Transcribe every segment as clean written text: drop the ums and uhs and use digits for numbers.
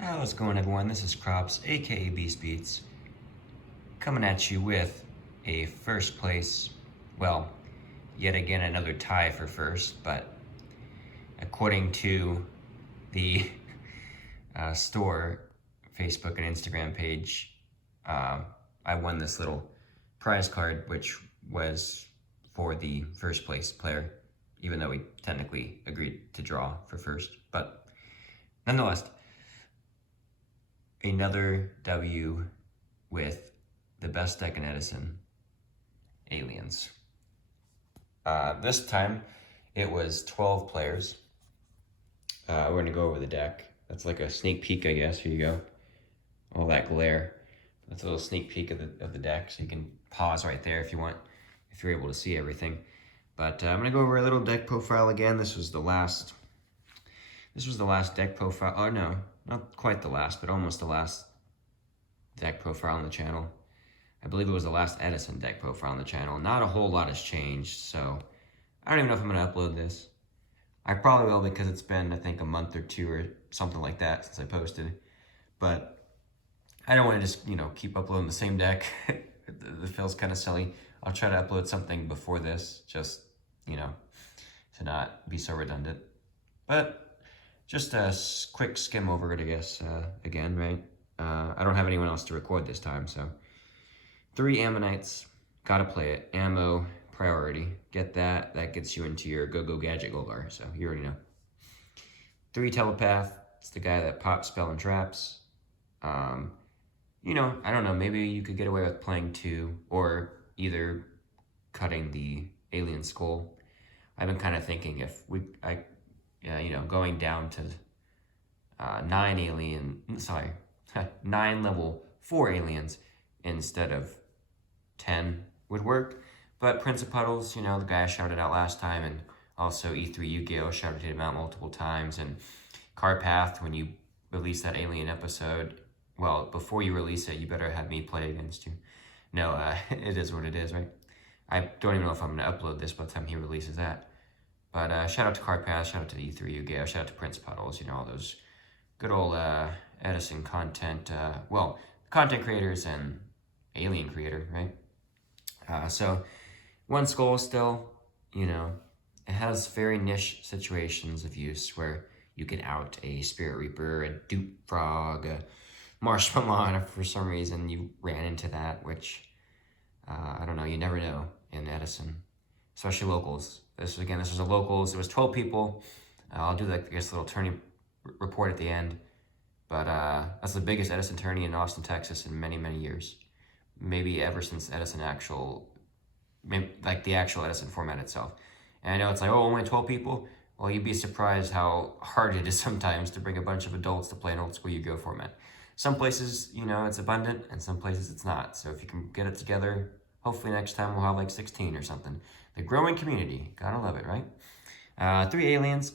How's it going, everyone? This is Crops, aka Beast Beats, coming at you with a first place, well, yet again another tie for first, but according to the store Facebook and Instagram page, I won this little prize card, which was for the first place player, even though we technically agreed to draw for first, but nonetheless, another W with the best deck in Edison, Aliens. This time, it was 12 players. We're gonna go over the deck. That's like a sneak peek, I guess. Here you go. All that glare. That's a little sneak peek of the deck, so you can pause right there if you want, if you're able to see everything. But I'm gonna go over a little deck profile again. This was the last deck profile. Oh no, not quite the last, but almost the last deck profile on the channel. I believe it was the last Edison deck profile on the channel. Not a whole lot has changed, so I don't even know if I'm gonna upload this. I probably will because it's been, I think, a month or two or something like that since I posted. But I don't want to just, keep uploading the same deck. It feels kind of silly. I'll try to upload something before this, just, to not be so redundant. But just a quick skim over it, I guess, again, right? I don't have anyone else to record this time, so. 3 Ammonites, gotta play it. Ammo, priority. Get that, that gets you into your go-go gadget gold bar, so you already know. 3 Telepath, it's the guy that pops spell and traps. I don't know, maybe you could get away with playing 2, or either cutting the alien skull. I've been kind of thinking if going down to 9 level 4 aliens instead of 10 would work. But Prince of Puddles, the guy I shouted out last time, and also E3 Yugioh shouted him out multiple times, and Carpath, when you release that alien episode, well, before you release it, you better have me play against you. No, it is what it is, right? I don't even know if I'm going to upload this by the time he releases that. But shout out to Carpath, shout out to E3 Yugioh, shout out to Prince of Puddles, all those good old Edison content, content creators and alien creator, right? So, 1 skull still, it has very niche situations of use where you can out a Spirit Reaper, a Dupe Frog, a Marshmallow, if for some reason you ran into that, which, I don't know, you never know in Edison, especially locals. This was a locals, it was 12 people. I'll do little tourney report at the end. But that's the biggest Edison tourney in Austin, Texas in many, many years. Maybe ever since the actual Edison format itself. And I know it's like, oh, only 12 people? Well, you'd be surprised how hard it is sometimes to bring a bunch of adults to play an old school Yu-Gi-Oh format. Some places, it's abundant, and some places it's not. So if you can get it together, hopefully next time we'll have like 16 or something. The growing community, gotta love it, right? 3 aliens,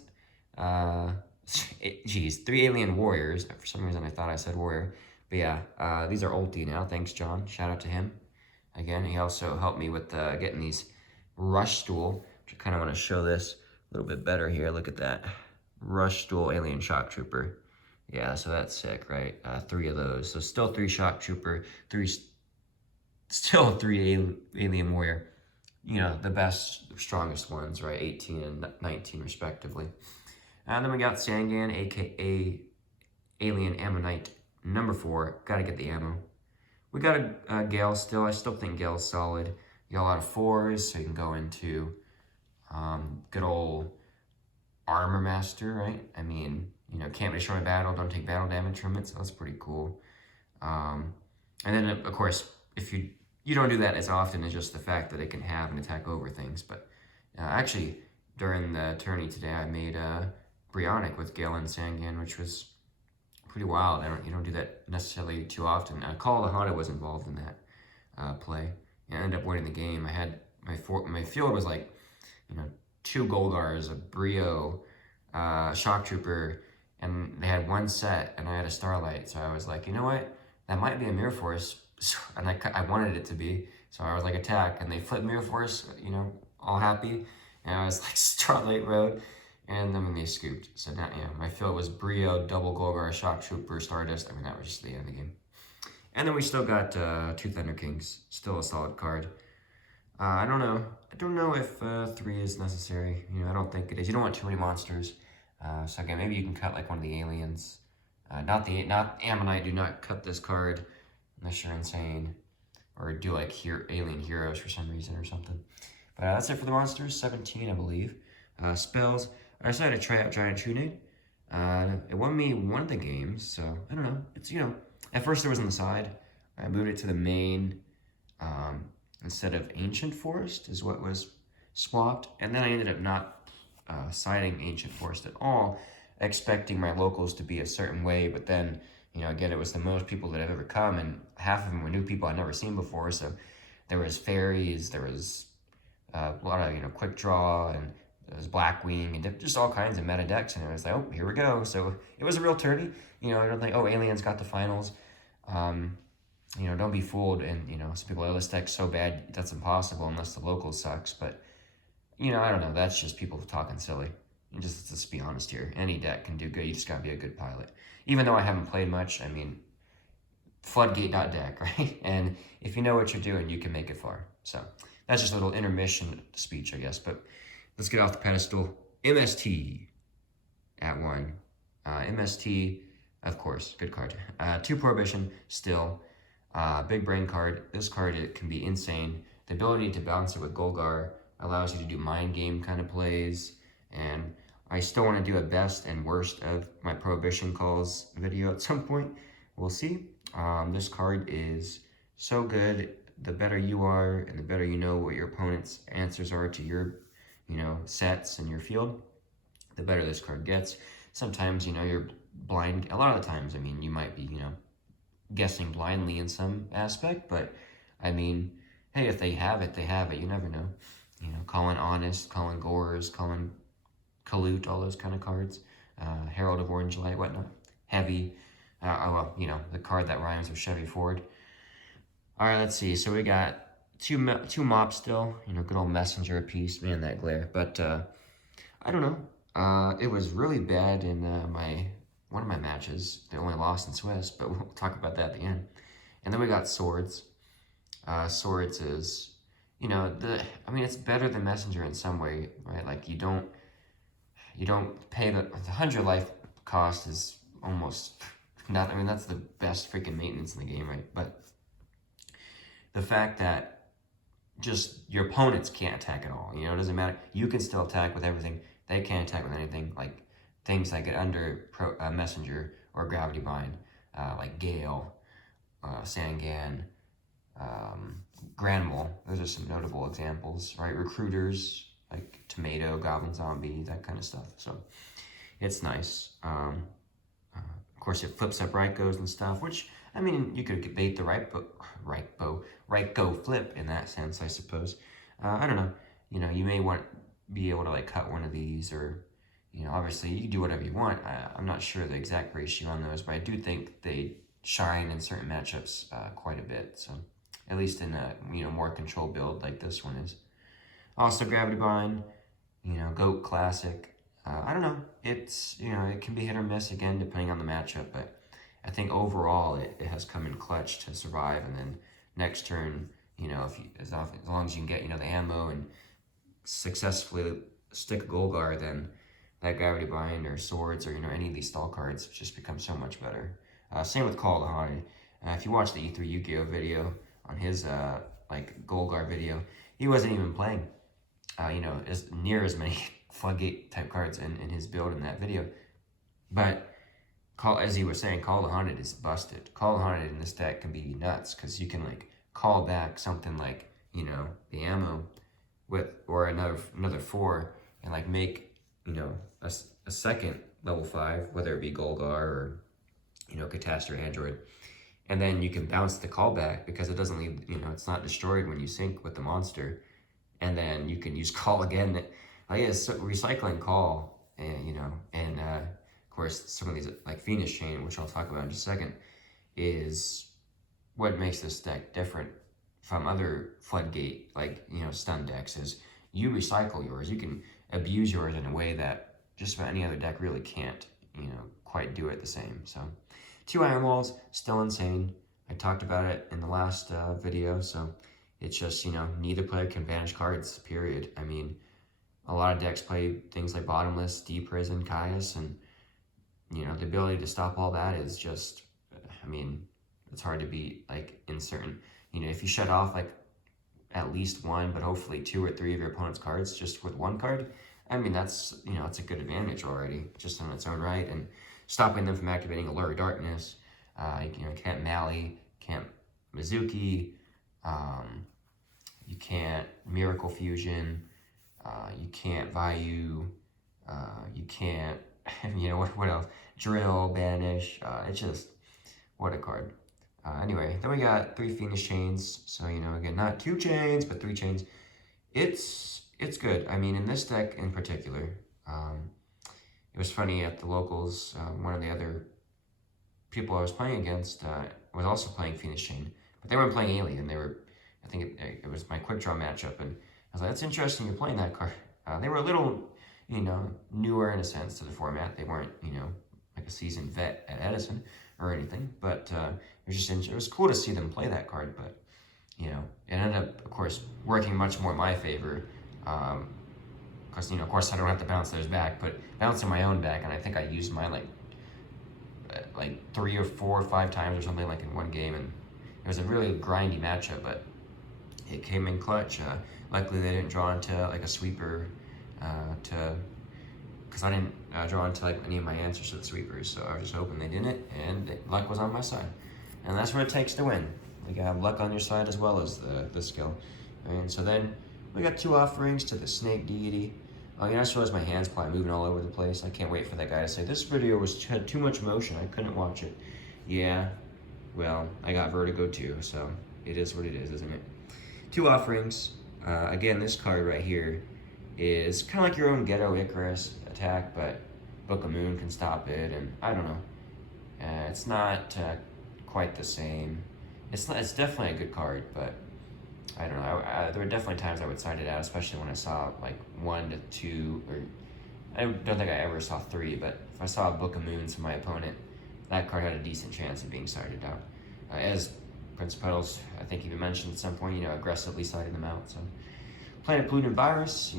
3 alien warriors. For some reason I thought I said warrior. But yeah, these are ulti now. Thanks, John. Shout out to him. Again, he also helped me with getting these rush stool, which I kind of want to show this a little bit better here. Look at that. Rush stool alien shock trooper. Yeah, so that's sick, right? 3 of those. So still 3 shock trooper, 3 alien warrior. The best, strongest ones, right? 18 and 19 respectively. And then we got Sangan, aka Alien Ammonite number 4. Gotta get the ammo. We got a Gale still. I still think Gale's solid. You got a lot of 4s, so you can go into good old Armor Master, right? I mean, can't destroy battle, don't take battle damage from it, so that's pretty cool. And then, of course, if you don't do that as often as just the fact that it can have an attack over things. But actually, during the tourney today, I made Brionic with Gale and Sangan, which was pretty wild. You don't do that necessarily too often. Call of the Hunter was involved in that play. And I ended up winning the game. I had my field was like, 2 Goldars, a Brio, Shock Trooper, and they had 1 set, and I had a Starlight. So I was like, you know what? That might be a Mirror Force, and I wanted it to be. So I was like, attack, and they flipped Mirror Force, all happy. And I was like, Starlight Road. And then when they scooped. So now, yeah, my fill was Brio, Double Golgar, Shock Trooper, Stardust. I mean, that was just the end of the game. And then we still got 2 Thunder Kings. Still a solid card. I don't know. I don't know if 3 is necessary. You know, I don't think it is. You don't want too many monsters. So again, maybe you can cut like one of the aliens. Not Ammonite. Do not cut this card unless you're insane, or do like alien heroes for some reason or something. But that's it for the monsters. 17, I believe. Spells. I decided to try out Giant Trunade. It won me one of the games, so I don't know. It's, you know, at first it was on the side. I moved it to the main instead of Ancient Forest is what was swapped, and then I ended up not siding Ancient Forest at all, expecting my locals to be a certain way, but then, you know, again, it was the most people that have ever come, and half of them were new people I'd never seen before, so there was fairies, there was a lot of, you know, quick draw, and there was Blackwing, and just all kinds of meta decks, and it was like, oh, here we go. So it was a real tourney. You know, I don't think, oh, Aliens got the finals. You know, don't be fooled, and, you know, some people, oh, this deck's so bad, that's impossible unless the local sucks, but, you know, I don't know, that's just people talking silly. And just, let's be honest here, any deck can do good, you just gotta be a good pilot. Even though I haven't played much, I mean, floodgate.deck, right? And if you know what you're doing, you can make it far. So that's just a little intermission speech, I guess, but let's get off the pedestal. MST at 1. MST, of course, good card. 2 Prohibition, still. Big brain card. This card, it can be insane. The ability to balance it with Golgar allows you to do mind game kind of plays. And I still want to do a best and worst of my Prohibition calls video at some point. We'll see. This card is so good. The better you are and the better you know what your opponent's answers are to your, you know, sets and your field, the better this card gets. Sometimes, you know, you're blind. A lot of the times, I mean, you might be, you know, guessing blindly in some aspect, but I mean, hey, if they have it, they have it. You never know. You know, calling Honest, calling Gores, calling Kalute, all those kind of cards. Herald of Orange Light, whatnot. Heavy. Well, you know, the card that rhymes with Chevy Ford. All right, let's see. So we got two mops still. You know, good old Messenger piece. Man, that glare. But I don't know. It was really bad in one of my matches. They only lost in Swiss, but we'll talk about that at the end. And then we got Swords. Swords is, you know, I mean, it's better than Messenger in some way, right? Like you don't pay the 100 life cost is almost not. I mean, that's the best freaking maintenance in the game, right? But the fact that just your opponents can't attack at all, you know, it doesn't matter. You can still attack with everything. They can't attack with anything. Like things that get under Messenger or Gravity Bind, like Gale, Sangan, Granimal. Those are some notable examples, right? Recruiters, like Tomato, Goblin Zombie, that kind of stuff. So it's nice. Of course, it flips up Raikos and stuff, which, I mean, you could bait the Raiko flip in that sense, I suppose. I don't know. You know, you may be able to like cut one of these, or, you know, obviously you can do whatever you want. I'm not sure the exact ratio on those, but I do think they shine in certain matchups quite a bit. So at least in a, you know, more control build like this one is. Also Gravity Bind, you know, GOAT Classic. I don't know. It's, you know, it can be hit or miss again depending on the matchup, but I think overall it has come in clutch to survive. And then next turn, you know, as long as you can get, you know, the ammo and successfully stick a Golgar, then that Gravity Bind or Swords or, you know, any of these stall cards just become so much better. Same with Call of the Haunted. If you watch the E3 Yugioh video on his like Golgar video, he wasn't even playing you know, as near as many floodgate type cards in his build in that video. But as he was saying, Call of the Haunted is busted. Call of the Haunted in this deck can be nuts because you can like call back something like, you know, the ammo with, or another 4, and like make, you know, a second level 5, whether it be Golgar or, you know, Catastrophe Android. And then you can bounce the callback because it doesn't leave, you know, it's not destroyed when you sync with the monster. And then you can use call again. I guess recycling call, and, you know, and of course some of these like Phoenix Chain, which I'll talk about in just a second, is what makes this deck different from other floodgate, like, you know, stun decks, is you recycle yours. You can abuse yours in a way that just about any other deck really can't, quite do it the same. So 2 Iron Walls, still insane. I talked about it in the last video, so it's just, neither player can banish cards, period. I mean, a lot of decks play things like Bottomless, Deep Prison, Caius, and, the ability to stop all that is just, I mean, it's hard to beat, like, in certain, if you shut off, like, at least one, but hopefully 2 or 3 of your opponent's cards just with one card, I mean, that's, it's a good advantage already, just on its own right, and stopping them from activating Allure of Darkness, you can't Mally, can't Mizuki, you can't Miracle Fusion, you can't Vayu, you can't, what else? Drill, Banish, it's just, what a card. Anyway, then we got 3 Phoenix Chains, so, again, not 2 chains, but 3 chains. It's good. I mean, in this deck in particular, it was funny at the locals, one of the other people I was playing against was also playing Phoenix Chain, but they weren't playing Alien. They were, I think it was my quick draw matchup, and I was like, that's interesting, you're playing that card. They were a little, newer in a sense to the format. They weren't, like a seasoned vet at Edison or anything, but it was cool to see them play that card, but, it ended up, of course, working much more in my favor, because, of course, I don't have to bounce theirs back, but bouncing my own back, and I think I used mine, like 3 or 4 or 5 times or something, like in one game, and it was a really grindy matchup, but it came in clutch. Luckily, they didn't draw into, like, a sweeper, because I didn't draw into, like, any of my answers to the sweepers, so I was just hoping they didn't, and luck was on my side. And that's what it takes to win. You gotta have luck on your side as well as the skill. And so then we got 2 offerings to the Snake Deity. I just realized my hand's probably moving all over the place. I can't wait for that guy to say, this video had too much motion, I couldn't watch it. Yeah, well, I got vertigo too, so it is what it is, isn't it? 2 offerings. Again, this card right here is kind of like your own Ghetto Icarus attack, but Book of Moon can stop it, and I don't know. It's not quite the same. It's definitely a good card, but I don't know. There were definitely times I would side it out, especially when I saw like 1 to 2, or I don't think I ever saw 3, but if I saw a Book of Moons from my opponent, that card had a decent chance of being sided out. As Prince of Petals, I think even mentioned at some point, aggressively siding them out. So Planet Pollutant Virus,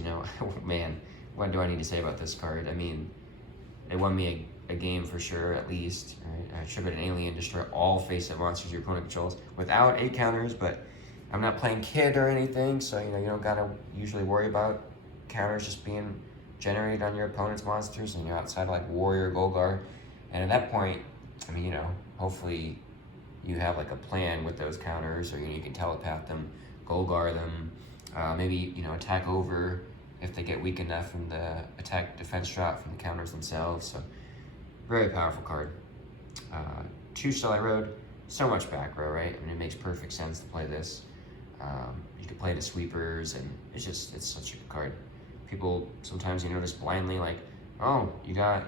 man, what do I need to say about this card? I mean, they won me a game for sure, at least. Right? I triggered an alien, destroy all face-up monsters your opponent controls without 8 counters, but I'm not playing Kid or anything, so you don't gotta usually worry about counters just being generated on your opponent's monsters, and you're outside like Warrior, Golgar, and at that point, I mean, hopefully you have like a plan with those counters, or you can telepath them, Golgar them, maybe attack over if they get weak enough from the attack defense drop from the counters themselves. So very powerful card. 2 Starlight Road, so much back row, right? I mean, it makes perfect sense to play this. You could play the sweepers, and it's such a good card. People sometimes, just blindly like, oh, you got,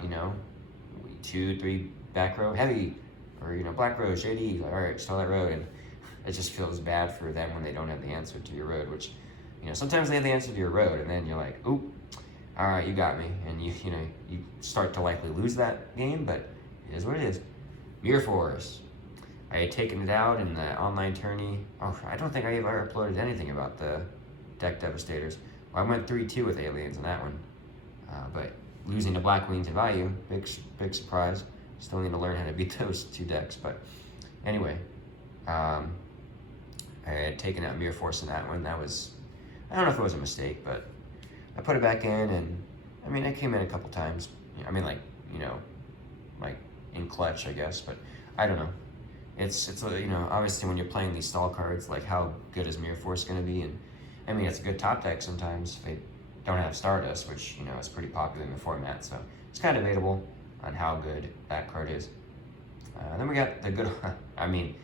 2, 3 back row heavy, or, black road, shady, like, all right, Starlight Road, and it just feels bad for them when they don't have the answer to your road, which, sometimes they have the answer to your road, and then you're like, oop, all right, you got me, and you start to likely lose that game, but it is what it is. Mirror Force. I had taken it out in the online tourney. Oh, I don't think I ever uploaded anything about the deck Devastators. Well, I went 3-2 with aliens in that one. But losing to Black Wings and Value, big surprise. Still need to learn how to beat those 2 decks. But anyway, I had taken out Mirror Force in that one. That was, I don't know if it was a mistake, but I put it back in, and I mean, it came in a couple times. I mean, like in clutch, I guess, but I don't know. It's obviously when you're playing these stall cards, like how good is Mirror Force going to be? And I mean, it's a good top deck sometimes if they don't have Stardust, which, is pretty popular in the format. So it's kind of debatable on how good that card is. Then we got the good, I mean,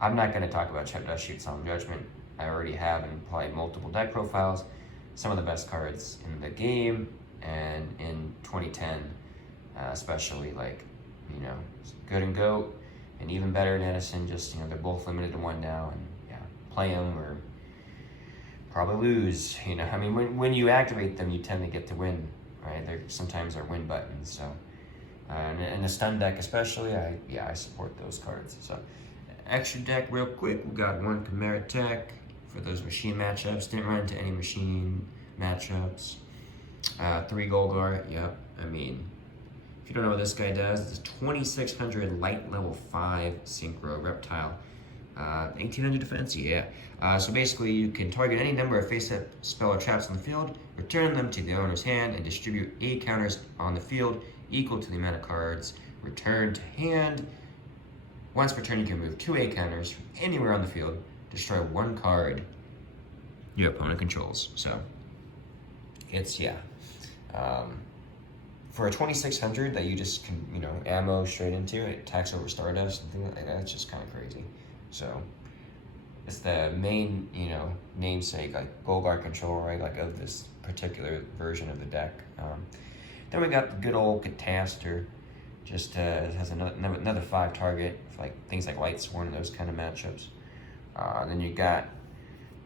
I'm not going to talk about Chet Dust Shoot Solemn Judgment. I already have and played multiple deck profiles. Some of the best cards in the game, and in 2010, especially, like, Good and Goat, and even better in Edison, just, they're both limited to 1 now, and yeah, play them or probably lose. I mean, when you activate them, you tend to get to win right? They're sometimes are win buttons. So, and the stun deck especially, I support those cards. So, extra deck real quick. We got one Chimera Tech for those machine matchups. Didn't run into any machine matchups. 3 Golgar. Yep. I mean, if you don't know what this guy does, it's a 2600 light level 5 synchro reptile. 1800 defense, yeah. So basically, you can target any number of face-up spell or traps on the field, return them to the owner's hand, and distribute 8 counters on the field equal to the amount of cards returned to hand. Once per turn, you can move 2 8 counters from anywhere on the field, destroy 1 card your opponent controls. So, it's, yeah. For a 2600 that you just can, ammo straight into, it attacks over Stardust and things like that, it's just kind of crazy. So, it's the main, namesake, like Golgar control, right, like of this particular version of the deck. Then we got the good old Cataster, just has another 5 target, for like things like Light Sworn and those kind of matchups. Then you got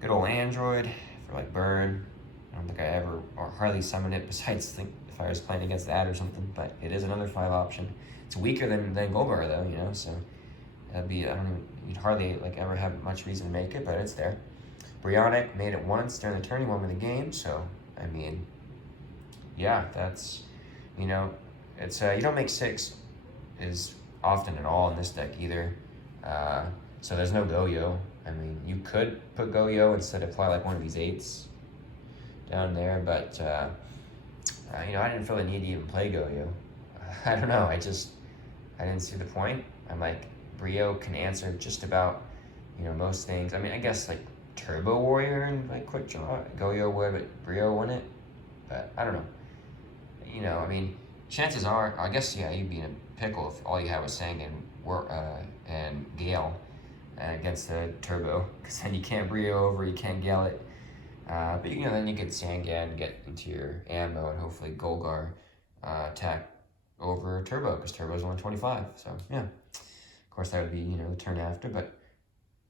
good old Android for like Burn. I don't think I ever or hardly summoned it besides if I was playing against that or something, but it is another 5 option. It's weaker than Golgar though, so that'd be, you'd hardly like ever have much reason to make it, but it's there. Brionic made it once during the tourney, won with the game, so I mean, yeah, that's, it's you don't make 6 is often at all in this deck either. So there's no Goyo. I mean, you could put Goyo instead of apply like one of these 8s down there, but I didn't feel the need to even play Goyo. I don't know, I didn't see the point. I'm like, Brio can answer just about, most things. I mean, I guess like Turbo Warrior and like Quick Draw, Goyo would, but Brio wouldn't. But I don't know. I mean, chances are, I guess, yeah, you'd be in a pickle if all you had was Sangan and Gale against the Turbo, because then you can't Brio over, you can't Gale it. But then you get Sangan, get into your ammo, and hopefully Golgar attack over Turbo, because Turbo's only 25. So yeah, of course that would be the turn after. But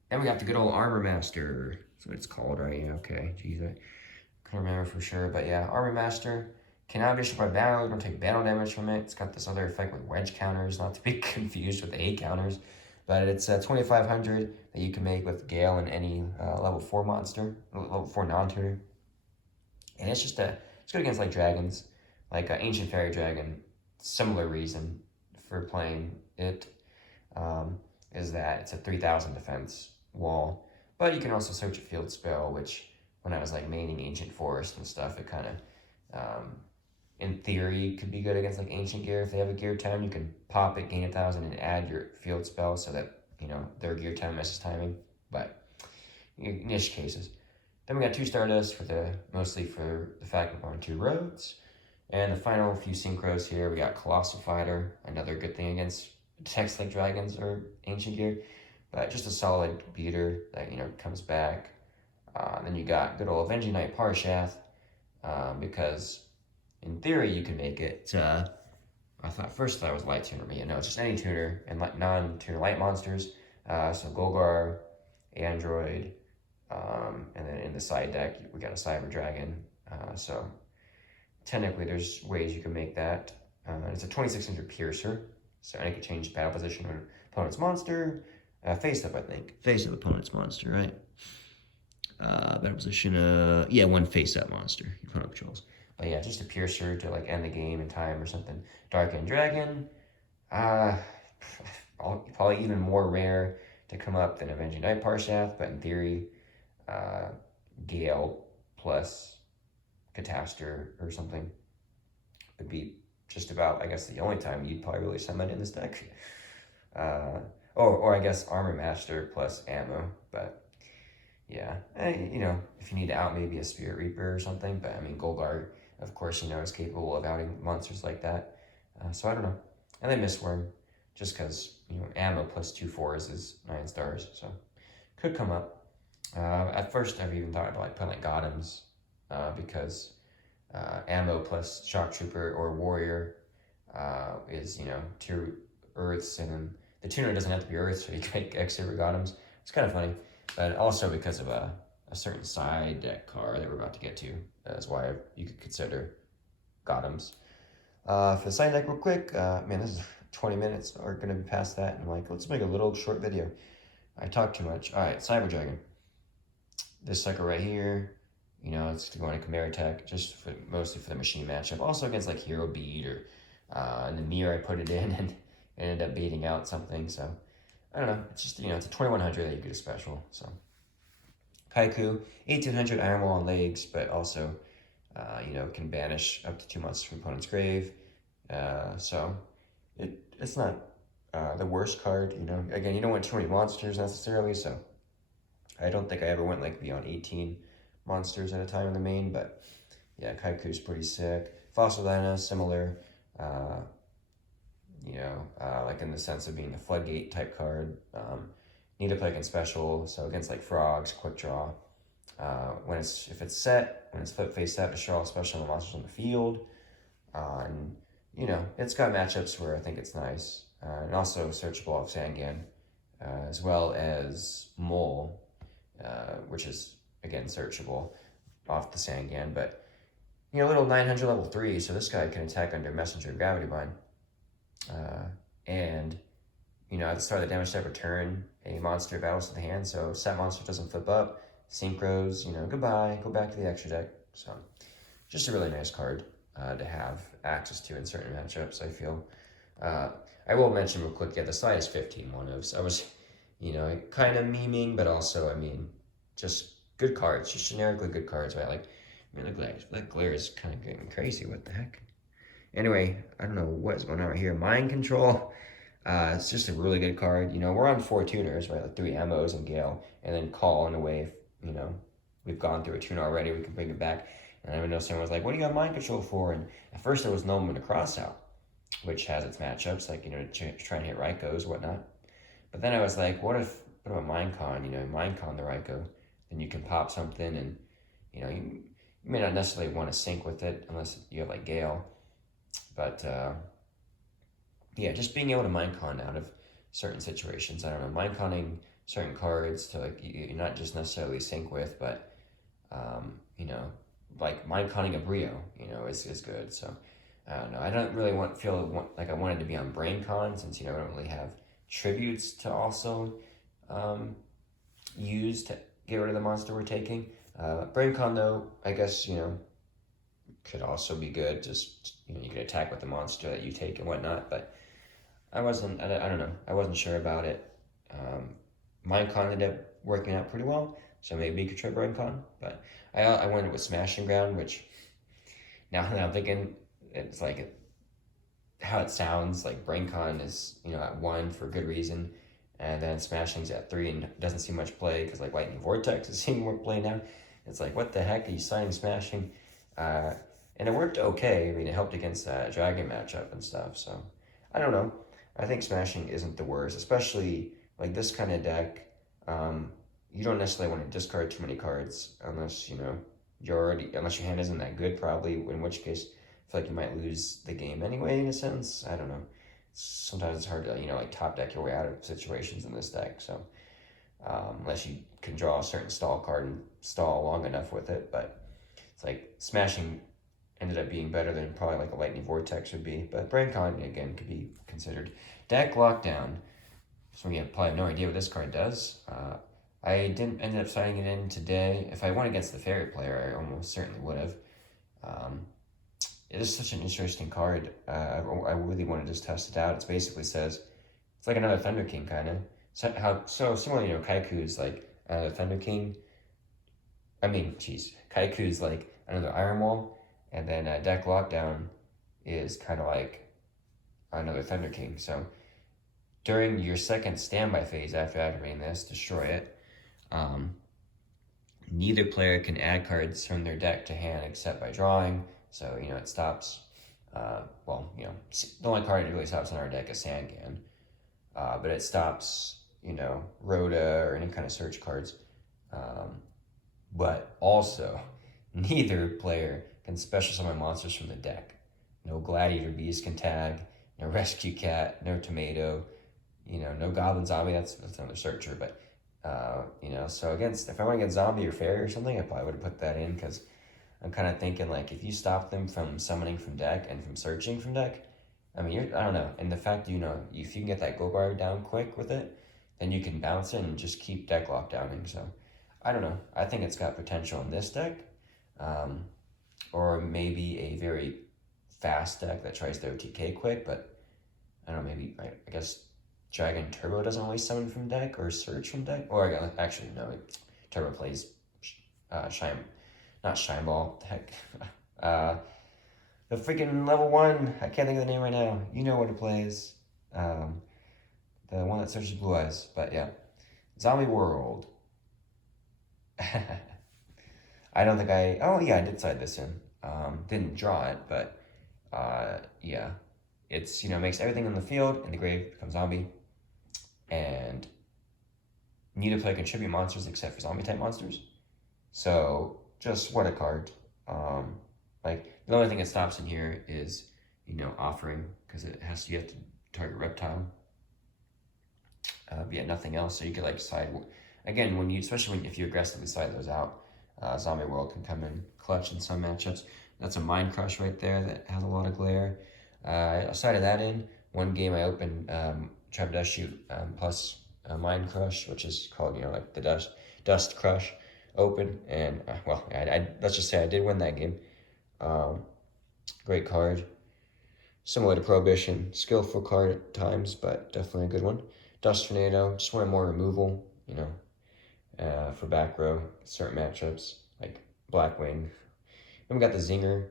then we got the good old Armor Master. That's what it's called, right? Yeah, okay. Jeez, I couldn't remember for sure, but yeah, Armor Master. Cannot be destroyed by battle. You don't take battle damage from it. It's got this other effect with wedge counters, not to be confused with the 8 counters. But it's 2500 that you can make with Gale and any level 4 monster, level 4 non-tuner. And it's just it's good against like dragons, like Ancient Fairy Dragon. Similar reason for playing it is that it's a 3000 defense wall. But you can also search a field spell, which when I was like maining Ancient Forest and stuff, it kind of in theory could be good against like Ancient Gear. If they have a gear time, you can pop it, gain 1000, and add your field spell so that their gear time misses timing. But niche cases. Then we got 2 Stardust mostly for the fact that we're on 2 roads. And the final few synchros here, we got Colossal Fighter, another good thing against text like dragons or Ancient Gear, but just a solid beater that comes back. Then you got good old Avenging Knight Parshath, because in theory you can make it. I thought it was light tuner, but no, it's just any tuner and non-tuner light monsters. So Golgar, Android, and then in the side deck we got a Cyber Dragon. So technically there's ways you can make that. It's a 2600 Piercer, so and it can change battle position of opponent's monster. Face up, I think. Face up opponent's monster, right? Battle position, yeah, 1 face up monster your opponent controls. But yeah, just a Piercer to like end the game in time or something. Darkened Dragon, probably even more rare to come up than Avenging Knight Parshath, but in theory, Gale plus Cataster or something would be just about, I guess, the only time you'd probably really summon in this deck. Or I guess Armor Master plus ammo, but yeah, if you need to out maybe a Spirit Reaper or something, but I mean, Golgar, of course, is capable of outing monsters like that. So I don't know. And then Mistworm, just because, ammo plus 2 4s is 9 stars, so could come up. At first, I've even thought about like putting like Gothams, because ammo plus Shock Trooper or Warrior is, 2 Earths, and then the tuner doesn't have to be Earth, so you can make extra Gothams. It's kind of funny, but also because of a certain side deck card that we're about to get to. That's why you could consider got him. For the side deck real quick, man, this is 20 minutes, or gonna be past that, and I'm like, let's make a little short video. I talk too much. All right, Cyber Dragon. This sucker right here, you know, it's going to Chimera Tech, just for mostly for the machine matchup. Also against like Hero Beat or in the mirror I put it in and it ended up beating out something. So I don't know. It's just, you know, it's a 2100 that you get a special. So Kaiku, 1800 Iron Wall on legs, but also you know, can banish up to 2 months from opponent's grave. So it's not the worst card, you know. Again, you don't want too many monsters necessarily, so I don't think I ever went like beyond 18 monsters at a time in the main, but yeah, Kaiku's pretty sick. Fossil Dino, similar, you know, like in the sense of being a floodgate type card. Need to play against special, so against like frogs, quick draw. If it's set, when it's flip face set, to show all special monsters on the field. And you know, it's got matchups where I think it's nice. And also searchable off Sangan, as well as Mole, which is again searchable off the Sangan. But you know, little 900 level 3, so this guy can attack under Messenger Gravity Bind. And you know, at the start of the damage step, return a monster battles to the hand, so set monster doesn't flip up. Synchros, you know, goodbye, go back to the extra deck. So just a really nice card to have access to in certain matchups, I feel. I will mention real quick, yeah, the slide is 15 one-ofs. I was, you know, kind of memeing, but also, I mean, just good cards, just generically good cards, right? Like, I mean, that glare is kind of getting crazy, what the heck? Anyway, I don't know what's going on right here. Mind Control, it's just a really good card. You know, we're on 4 tuners, right? Like 3 Emmos and Gale, and then Call in a way. You know, we've gone through a tune already, we can bring it back. And I know someone was like, what do you got Mind Control for? And at first there was no one to cross out, which has its matchups, like, you know, to try and hit Raikos, whatnot. But then I was like, what about Mind Con? You know, Mind Con the Raiko, then you can pop something, and, you know, you may not necessarily want to sync with it unless you have like Gale. But, yeah, just being able to Mind Con out of certain situations. I don't know, Mind Conning certain cards to like you're not just necessarily sync with, but you know, like Mind Conning a Brio, you know, is good. So I don't know. I don't really feel like I wanted to be on Brain Con, since, you know, I don't really have tributes to also use to get rid of the monster we're taking. Brain Con though, I guess, you know, could also be good. Just, you know, you could attack with the monster that you take and whatnot. But I don't know. I wasn't sure about it. Mind Con ended up working out pretty well, so maybe you could try Brain Con. But I went with Smashing Ground, which now that I'm thinking, it's like how it sounds like Brain Con is, you know, at 1 for good reason, and then Smashing's at 3 and doesn't see much play because like Lightning Vortex is seeing more play now. It's like, what the heck are you signing Smashing? And it worked okay. I mean, it helped against that Dragon matchup and stuff. So I don't know. I think Smashing isn't the worst, especially like this kind of deck. You don't necessarily want to discard too many cards unless, you know, unless your hand isn't that good, probably, in which case I feel like you might lose the game anyway, in a sense. I don't know. Sometimes it's hard to, you know, like top deck your way out of situations in this deck. So unless you can draw a certain stall card and stall long enough with it. But it's like Smashing ended up being better than probably like a Lightning Vortex would be. But Brain Con, again, could be considered. Deck Lockdown. So you probably have no idea what this card does. I didn't end up signing it in today. If I went against the Fairy player, I almost certainly would have. It is such an interesting card. I really want to just test it out. It basically says, it's like another Thunder King, kind of. So similar, you know, Kaiku's like another Thunder King. Kaiku's like another Iron Wall. And then Deck Lockdown is kind of like another Thunder King. So during your second standby phase after activating this, destroy it. Neither player can add cards from their deck to hand except by drawing. So, you know, it stops, well, you know, the only card it really stops on our deck is Sangan. But it stops, you know, Rhoda or any kind of search cards. But also, neither player can special summon monsters from the deck. No Gladiator Beast can tag, no Rescue Cat, no Tomato, you know, no Goblin Zombie, that's another searcher, but, you know, so if I went against Zombie or Fairy or something, I probably would have put that in, because I'm kind of thinking like if you stop them from summoning from deck and from searching from deck, I mean, I don't know. And the fact, if you can get that go guard down quick with it, then you can bounce it and just keep deck lock downing. So I don't know. I think it's got potential in this deck, or maybe a very fast deck that tries to OTK quick, but I don't know, maybe, I guess Dragon Turbo doesn't always summon from deck or search from deck. Or actually, no, Turbo plays not Shine Ball, heck. The freaking level 1, I can't think of the name right now. You know what it plays. The one that searches Blue Eyes, but yeah. Zombie World. I don't think oh yeah, I did side this in. Didn't draw it, but yeah. It's, makes everything in the field in the grave become zombie. And need to play contribute monsters except for zombie type monsters. So just what a card. Like the only thing that stops in here is, offering, because you have to target reptile. But yeah, nothing else. So you could like side, again, especially if you aggressively side those out, Zombie World can come in clutch in some matchups. That's a Mind Crush right there that has a lot of glare. I sided that in. One game I opened Trap Dust Shoot plus Mind Crush, which is called, like the Dust Crush open. And, let's just say I did win that game. Great card. Similar to Prohibition. Skillful card at times, but definitely a good one. Dust Tornado, just wanted more removal, for back row, certain matchups, like Blackwing. Then we got the Zinger.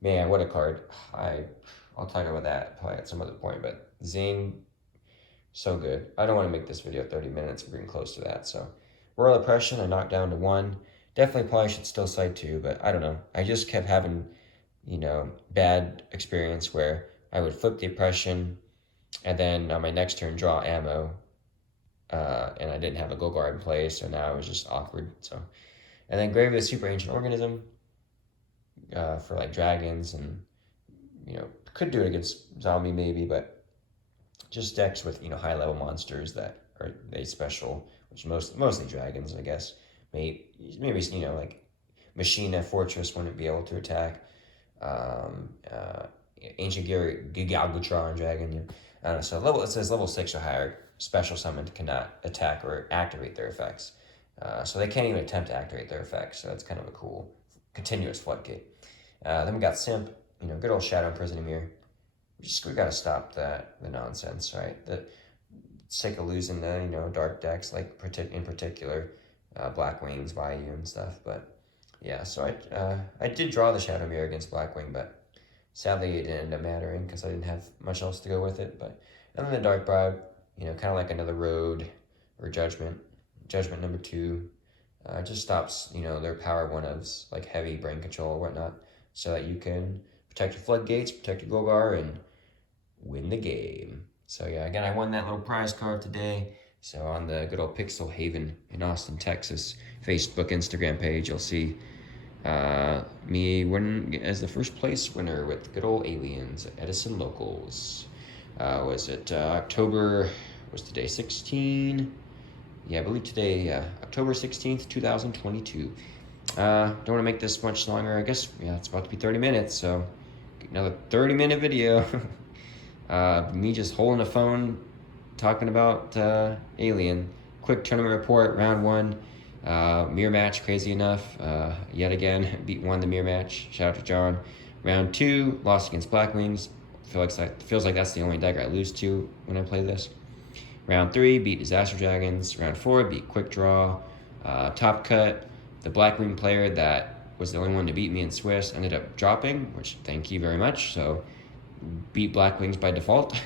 Man, what a card. I'll talk about that probably at some other point, but Zing, so good. I don't want to make this video 30 minutes. We're getting close to that. So Royal Oppression, I knocked down to 1. Definitely probably should still side 2, but I don't know. I just kept having, bad experience where I would flip the Oppression and then on my next turn draw ammo, and I didn't have a Go Guard in place, so now it was just awkward. So, and then Grave of the Super Ancient Organism for like dragons, and could do it against zombie maybe, but just decks with high level monsters that are special, which mostly dragons, I guess. Maybe like Machina Fortress wouldn't be able to attack. Ancient Gigalgatron Dragon. I don't know. So it says level 6 or higher special summoned cannot attack or activate their effects. So they can't even attempt to activate their effects. So that's kind of a cool continuous floodgate. Then we got Simp. Good old Shadow Imprisoning Mirror. We gotta stop the nonsense, right? The sake of losing the dark decks, like in particular, Blackwing's Bayou and stuff. But yeah, so I did draw the Shadow Mirror against Blackwing, but sadly it didn't end up mattering because I didn't have much else to go with it. But and then the Dark Bribe, kind of like another Road or Judgment number 2, just stops their power 1-ofs like heavy brain control or whatnot, so that you can protect your floodgates, protect your Golgar, and win the game. So yeah, again, I won that little prize card today. So on the good old Pixel Haven in Austin, Texas Facebook, Instagram page, you'll see me win as the first place winner with good old Aliens at Edison Locals. Was it October, was today 16? Yeah, I believe today, October 16th, 2022. Don't want to make this much longer. I guess, yeah, it's about to be 30 minutes, so another 30-minute video. Me just holding a phone, talking about Alien. Quick tournament report, round 1. Mirror match, crazy enough. Yet again, won the mirror match. Shout out to John. Round 2, lost against Blackwings. Feels like that's the only deck I lose to when I play this. Round 3, beat Disaster Dragons. Round 4, beat Quick Draw. Top Cut. The Blackwing player that was the only one to beat me in Swiss ended up dropping, which thank you very much. So beat Blackwings by default.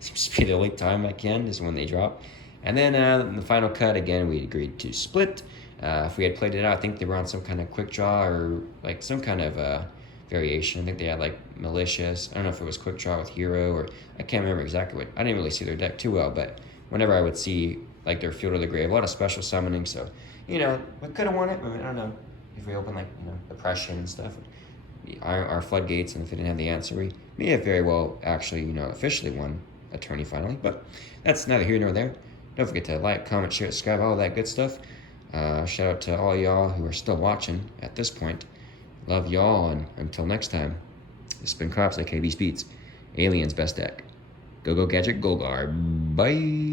Seems to be the only time I can is when they drop. And then in the final cut, again, we agreed to split. If we had played it out, I think they were on some kind of quick draw or like some kind of variation. I think they had like Malicious. I don't know if it was quick draw with Hero, or I can't remember exactly what. I didn't really see their deck too well, but whenever I would see like their Field of the Grave, a lot of special summoning. So, we could have won it. I don't know if we opened like, Oppression and stuff. Our floodgates, and if they didn't have the answer, we may have very well actually, officially won a tourney finally. But that's neither here nor there. Don't forget to like, comment, share, subscribe, all that good stuff. Shout out to all y'all who are still watching at this point. Love y'all, and until next time, this has been Crops, aka Beats. Aliens best deck. Go Gadget Golgar. Bye.